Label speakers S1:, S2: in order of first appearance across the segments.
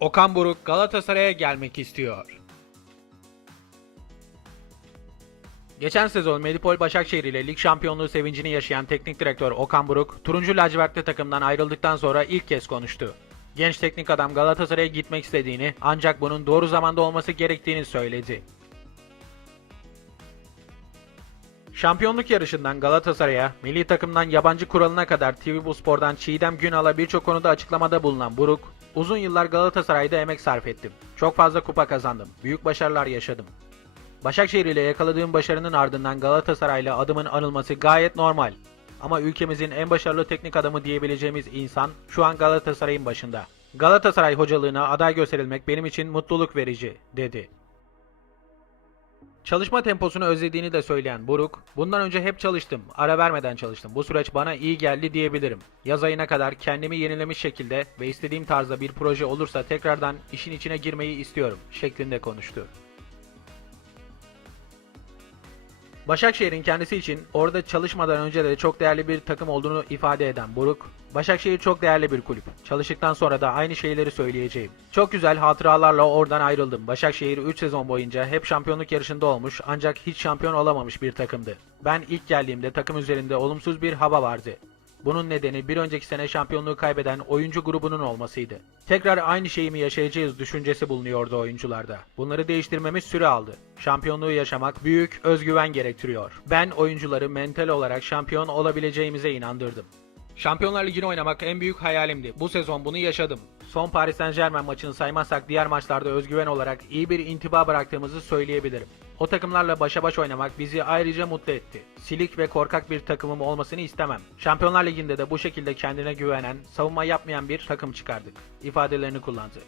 S1: Okan Buruk Galatasaray'a gelmek istiyor. Geçen sezon Medipol Başakşehir ile lig şampiyonluğu sevincini yaşayan teknik direktör Okan Buruk, turuncu lacivertli takımdan ayrıldıktan sonra ilk kez konuştu. Genç teknik adam Galatasaray'a gitmek istediğini ancak bunun doğru zamanda olması gerektiğini söyledi. Şampiyonluk yarışından Galatasaray'a, milli takımdan yabancı kuralına kadar TV Bu Spor'dan Çiğdem Günal'a birçok konuda açıklamada bulunan Buruk, uzun yıllar Galatasaray'da emek sarf ettim. Çok fazla kupa kazandım. Büyük başarılar yaşadım. Başakşehir ile yakaladığım başarının ardından Galatasaray'la adımın anılması gayet normal. Ama ülkemizin en başarılı teknik adamı diyebileceğimiz insan şu an Galatasaray'ın başında. Galatasaray hocalığına aday gösterilmek benim için mutluluk verici, dedi. Çalışma temposunu özlediğini de söyleyen Buruk, bundan önce hep çalıştım, ara vermeden çalıştım. Bu süreç bana iyi geldi diyebilirim. Yaz ayına kadar kendimi yenilemiş şekilde ve istediğim tarzda bir proje olursa tekrardan işin içine girmeyi istiyorum şeklinde konuştu. Başakşehir'in kendisi için orada çalışmadan önce de çok değerli bir takım olduğunu ifade eden Buruk, Başakşehir çok değerli bir kulüp. Çalıştıktan sonra da aynı şeyleri söyleyeceğim. Çok güzel hatıralarla oradan ayrıldım. Başakşehir 3 sezon boyunca hep şampiyonluk yarışında olmuş ancak hiç şampiyon olamamış bir takımdı. Ben ilk geldiğimde takım üzerinde olumsuz bir hava vardı. Bunun nedeni bir önceki sene şampiyonluğu kaybeden oyuncu grubunun olmasıydı. Tekrar aynı şeyi mi yaşayacağız düşüncesi bulunuyordu oyuncularda. Bunları değiştirmemiz süre aldı. Şampiyonluğu yaşamak büyük özgüven gerektiriyor. Ben oyuncuları mental olarak şampiyon olabileceğimize inandırdım. Şampiyonlar Ligi'ni oynamak en büyük hayalimdi. Bu sezon bunu yaşadım. Son Paris Saint Germain maçını saymazsak diğer maçlarda özgüven olarak iyi bir intiba bıraktığımızı söyleyebilirim. O takımlarla başa baş oynamak bizi ayrıca mutlu etti. Silik ve korkak bir takımım olmasını istemem. Şampiyonlar Ligi'nde de bu şekilde kendine güvenen, savunma yapmayan bir takım çıkardık. ifadelerini kullandı.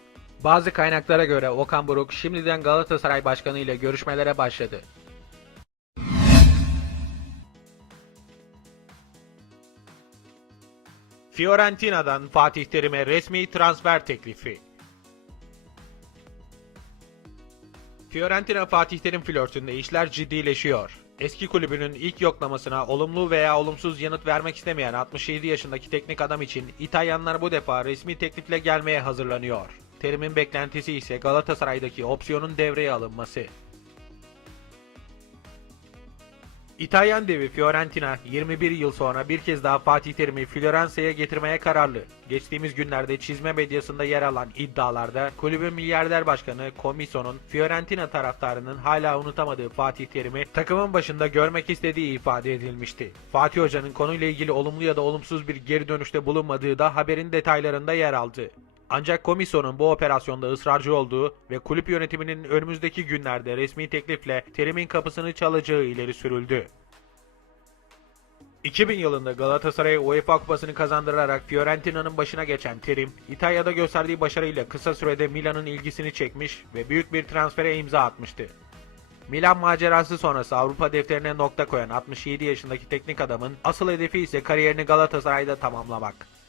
S1: Bazı kaynaklara göre Okan Buruk şimdiden Galatasaray Başkanı ile görüşmelere başladı. Fiorentina'dan Fatih Terim'e resmi transfer teklifi. Fiorentina Fatih Terim flörtünde işler ciddileşiyor. Eski kulübünün ilk yoklamasına olumlu veya olumsuz yanıt vermek istemeyen 67 yaşındaki teknik adam için İtalyanlar bu defa resmi teklifle gelmeye hazırlanıyor. Terim'in beklentisi ise Galatasaray'daki opsiyonun devreye alınması. İtalyan devi Fiorentina 21 yıl sonra bir kez daha Fatih Terim'i Florence'ye getirmeye kararlı. Geçtiğimiz günlerde çizme medyasında yer alan iddialarda kulübün milyarder başkanı Comiso'nun Fiorentina taraftarının hala unutamadığı Fatih Terim'i takımın başında görmek istediği ifade edilmişti. Fatih Hoca'nın konuyla ilgili olumlu ya da olumsuz bir geri dönüşte bulunmadığı da haberin detaylarında yer aldı. Ancak komisyonun bu operasyonda ısrarcı olduğu ve kulüp yönetiminin önümüzdeki günlerde resmi teklifle Terim'in kapısını çalacağı ileri sürüldü. 2000 yılında Galatasaray'a UEFA Kupası'nı kazandırarak Fiorentina'nın başına geçen Terim, İtalya'da gösterdiği başarıyla kısa sürede Milan'ın ilgisini çekmiş ve büyük bir transfere imza atmıştı. Milan macerası sonrası Avrupa defterine nokta koyan 67 yaşındaki teknik adamın asıl hedefi ise kariyerini Galatasaray'da tamamlamak.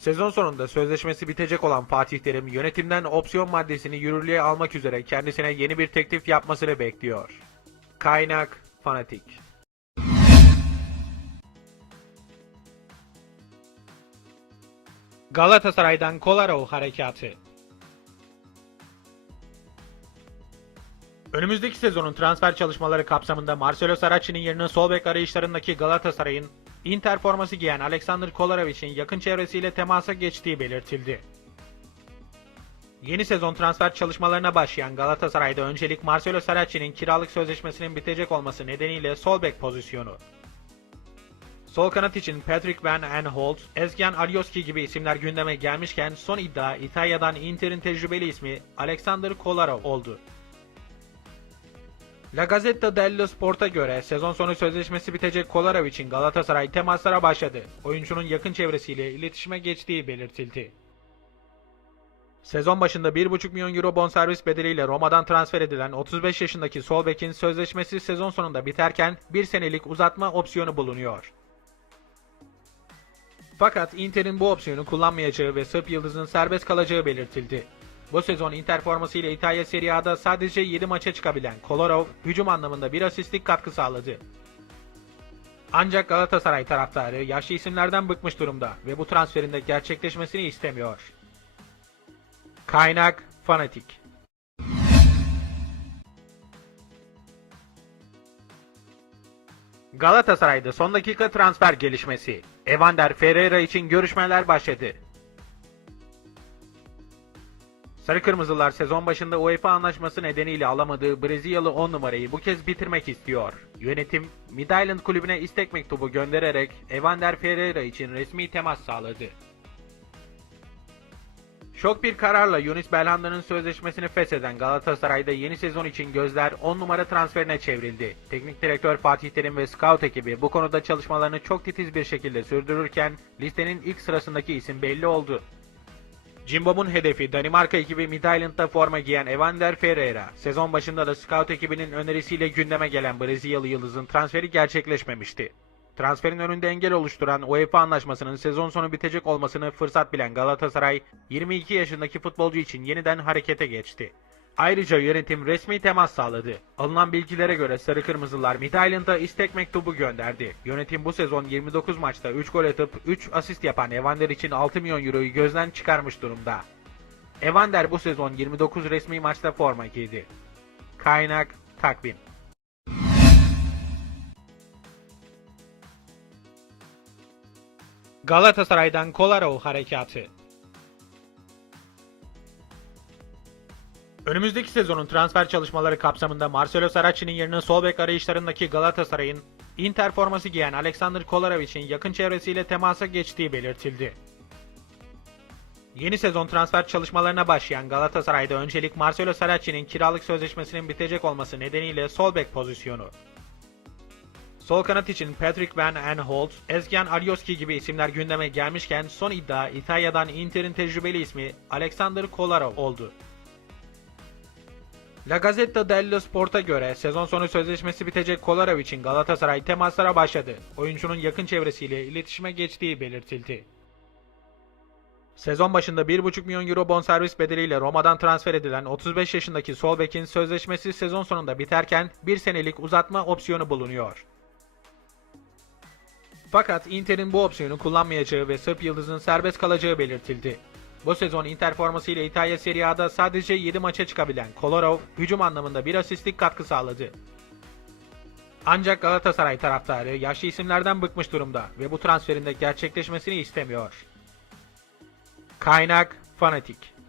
S1: Sezon sonunda sözleşmesi bitecek olan Fatih Terim yönetimden opsiyon maddesini yürürlüğe almak üzere kendisine yeni bir teklif yapmasını bekliyor. Kaynak Fanatik Galatasaray'dan Kolarov harekatı Önümüzdeki sezonun transfer çalışmaları kapsamında Marcelo Saracchi'nin yerine sol bek arayışlarındaki Galatasaray'ın Inter forması giyen Alexander Kolarovic'in yakın çevresiyle temasa geçtiği belirtildi. Yeni sezon transfer çalışmalarına başlayan Galatasaray'da öncelik Marcelo Saracchi'nin kiralık sözleşmesinin bitecek olması nedeniyle sol bek pozisyonu. Sol kanat için Patrick Van Aanholt, Ezgen Alioski gibi isimler gündeme gelmişken son iddia İtalya'dan Inter'in tecrübeli ismi Alexander Kolarov oldu. La Gazzetta dello Sport'a göre sezon sonu sözleşmesi bitecek Kolarov için Galatasaray temaslara başladı. Oyuncunun yakın çevresiyle iletişime geçtiği belirtildi. Sezon başında 1,5 milyon euro bonservis bedeliyle Roma'dan transfer edilen 35 yaşındaki sol bekin sözleşmesi sezon sonunda biterken bir senelik uzatma opsiyonu bulunuyor. Fakat Inter'in bu opsiyonu kullanmayacağı ve Sırp Yıldız'ın serbest kalacağı belirtildi. Bu sezon Inter formasıyla İtalya Serie A'da sadece 7 maça çıkabilen Kolarov, hücum anlamında bir asistlik katkı sağladı. Ancak Galatasaray taraftarı yaşlı isimlerden bıkmış durumda ve bu transferin de gerçekleşmesini istemiyor. Kaynak Fanatik Galatasaray'da son dakika transfer gelişmesi. Evander Ferreira için görüşmeler başladı. Sarı Kırmızılar sezon başında UEFA anlaşması nedeniyle alamadığı Brezilyalı 10 numarayı bu kez bitirmek istiyor. Yönetim, Midtjylland kulübüne istek mektubu göndererek Evander Ferreira için resmi temas sağladı. Şok bir kararla Yunus Belhanda'nın sözleşmesini fesheden Galatasaray'da yeni sezon için gözler 10 numara transferine çevrildi. Teknik direktör Fatih Terim ve scout ekibi bu konuda çalışmalarını çok titiz bir şekilde sürdürürken listenin ilk sırasındaki isim belli oldu. Cimbom'un hedefi Danimarka ekibi Midtjylland'da forma giyen Evander Ferreira. Sezon başında da scout ekibinin önerisiyle gündeme gelen Brezilyalı yıldızın transferi gerçekleşmemişti. Transferin önünde engel oluşturan UEFA anlaşmasının sezon sonu bitecek olmasını fırsat bilen Galatasaray, 22 yaşındaki futbolcu için yeniden harekete geçti. Ayrıca yönetim resmi temas sağladı. Alınan bilgilere göre Sarı Kırmızılar Midtjylland'a istek mektubu gönderdi. Yönetim bu sezon 29 maçta 3 gol atıp 3 asist yapan Evander için 6 milyon euroyu gözden çıkarmış durumda. Evander bu sezon 29 resmi maçta forma giydi. Kaynak Takvim Galatasaray'dan Kolarov harekatı Önümüzdeki sezonun transfer çalışmaları kapsamında Marcelo Saracchi'nin yerine sol bek arayışlarındaki Galatasaray'ın Inter forması giyen Alexander Kolarov için yakın çevresiyle temasa geçtiği belirtildi. Yeni sezon transfer çalışmalarına başlayan Galatasaray'da öncelik Marcelo Saracchi'nin kiralık sözleşmesinin bitecek olması nedeniyle sol bek pozisyonu. Sol kanat için Patrick Van Aanholt, Ezgian Alioski gibi isimler gündeme gelmişken son iddia İtalya'dan Inter'in tecrübeli ismi Alexander Kolarov oldu. La Gazzetta dello Sport'a göre sezon sonu sözleşmesi bitecek Kolarov için Galatasaray temaslara başladı. Oyuncunun yakın çevresiyle iletişime geçtiği belirtildi. Sezon başında 1,5 milyon euro bonservis bedeliyle Roma'dan transfer edilen 35 yaşındaki sol sözleşmesi sezon sonunda biterken bir senelik uzatma opsiyonu bulunuyor. Fakat Inter'in bu opsiyonu kullanmayacağı ve Sırp Yıldız'ın serbest kalacağı belirtildi. Bu sezon Inter formasıyla İtalya Serie A'da sadece 7 maça çıkabilen Kolarov, hücum anlamında bir asistlik katkı sağladı. Ancak Galatasaray taraftarı yaşlı isimlerden bıkmış durumda ve bu transferin de gerçekleşmesini istemiyor. Kaynak Fanatik